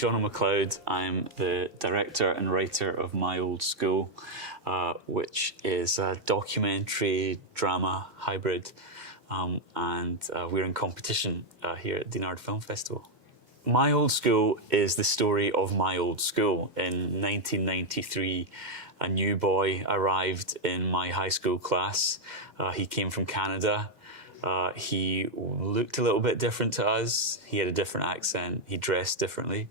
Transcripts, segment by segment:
Jono Mcleod. I'm the director and writer of My Old School, which is a documentary drama hybrid, and we're in competition here at Dinard Film Festival. My Old School is the story of my old school. In 1993, a new boy arrived in my high school class. He came from Canada. He looked a little bit different to us. He had a different accent. He dressed differently.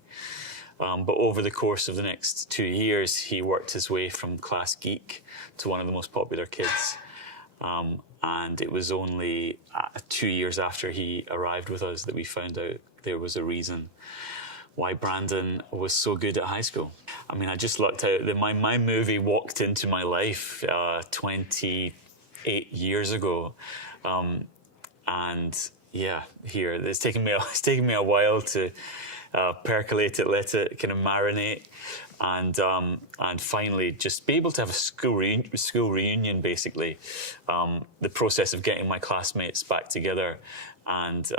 But over the course of the next 2 years, he worked his way from class geek to one of the most popular kids. And it was only 2 years after he arrived with us that we found out there was a reason why Brandon was so good at high school. I mean, I just lucked out that my movie walked into my life 28 years ago. And yeah, here, it's taken me a while to percolate it, let it kind of marinate, and finally just be able to have a school reunion, basically. The process of getting my classmates back together and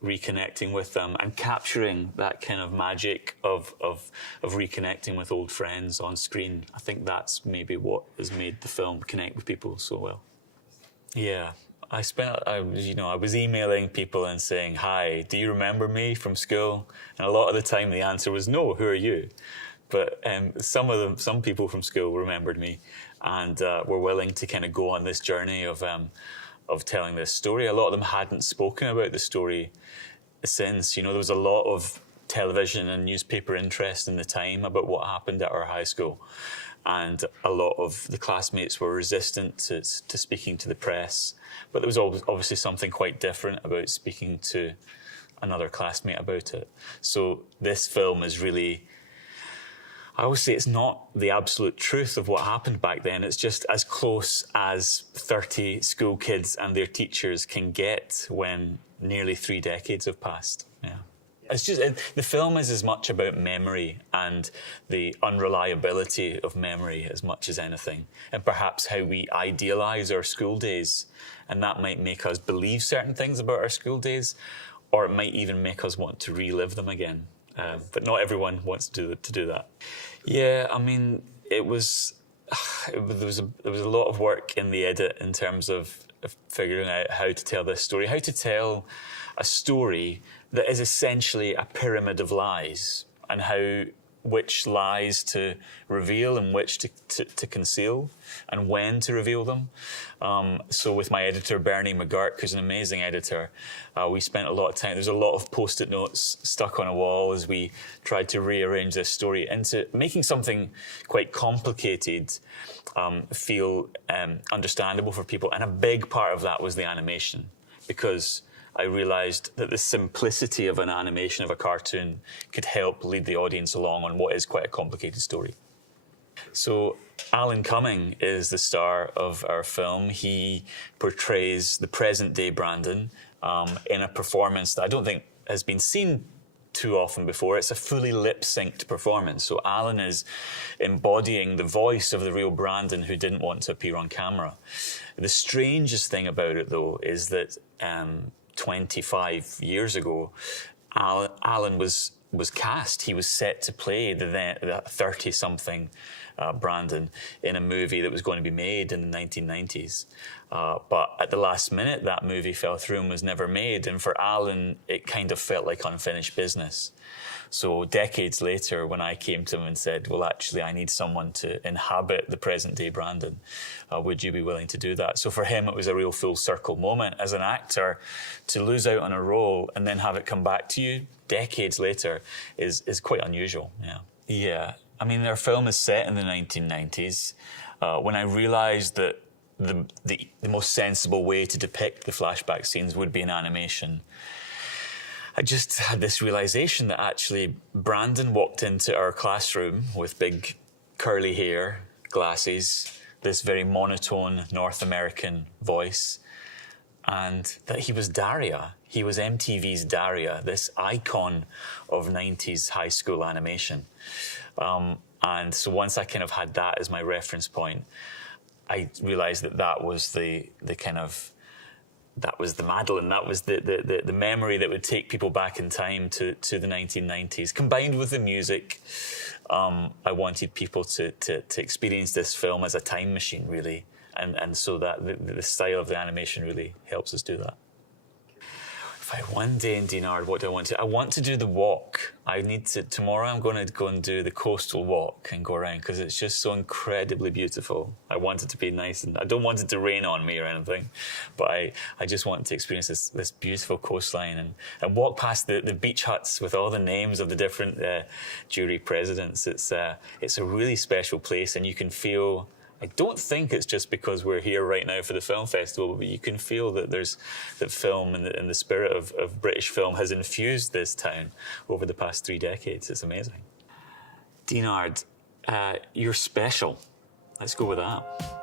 reconnecting with them and capturing that kind of magic of reconnecting with old friends on screen. I think that's maybe what has made the film connect with people so well. Yeah. I was emailing people and saying, "Hi, do you remember me from school?" And a lot of the time the answer was, "No, who are you?" But some people from school remembered me and were willing to kind of go on this journey of telling this story. A lot of them hadn't spoken about the story since. There was a lot of television and newspaper interest in the time about what happened at our high school. And a lot of the classmates were resistant to speaking to the press. But there was obviously something quite different about speaking to another classmate about it. So this film is really, I always say it's not the absolute truth of what happened back then. It's just as close as 30 school kids and their teachers can get when nearly 3 decades have passed. Yeah. It's just the film is as much about memory and the unreliability of memory as much as anything, and perhaps how we idealize our school days, and that might make us believe certain things about our school days, or it might even make us want to relive them again. But not everyone wants to do that. Yeah, I mean, there was a lot of work in the edit in terms of figuring out how to tell this story, how to tell a story that is essentially a pyramid of lies, and which lies to reveal and which to conceal, and when to reveal them. So with my editor, Bernie McGurk, who's an amazing editor, we spent a lot of time. There's a lot of post-it notes stuck on a wall as we tried to rearrange this story into making something quite complicated feel understandable for people. And a big part of that was the animation, because I realised that the simplicity of an animation of a cartoon could help lead the audience along on what is quite a complicated story. So Alan Cumming is the star of our film. He portrays the present-day Brandon in a performance that I don't think has been seen too often before. It's a fully lip-synced performance. So Alan is embodying the voice of the real Brandon who didn't want to appear on camera. The strangest thing about it, though, is that 25 years ago, Alan was cast. He was set to play the 30-something Brandon in a movie that was going to be made in the 1990s. But at the last minute, that movie fell through and was never made. And for Alan, it kind of felt like unfinished business. So decades later, when I came to him and said, "Well, actually, I need someone to inhabit the present-day Brandon. Would you be willing to do that?" So for him, it was a real full circle moment as an actor. To lose out on a role and then have it come back to you decades later is quite unusual. Yeah. I mean, our film is set in the 1990s. When I realised that the most sensible way to depict the flashback scenes would be in animation, I just had this realization that actually Brandon walked into our classroom with big curly hair, glasses, this very monotone North American voice, and that he was Daria. He was MTV's Daria, this icon of 90s high school animation. And so once I kind of had that as my reference point, I realized that was the kind of that was the Madeleine. That was the memory that would take people back in time to the 1990s. Combined with the music, I wanted people to experience this film as a time machine, really. And so that the style of the animation really helps us do that. If I one day in Dinard, what do I want to? I want to do the walk. Tomorrow I'm going to go and do the coastal walk and go around because it's just so incredibly beautiful. I want it to be nice, and I don't want it to rain on me or anything, but I just want to experience this beautiful coastline and walk past the beach huts with all the names of the different jury presidents. It's a really special place, and you can feel. I don't think it's just because we're here right now for the film festival, but you can feel that that film and the spirit of British film has infused this town over the past 3 decades. It's amazing. Dinard, you're special. Let's go with that.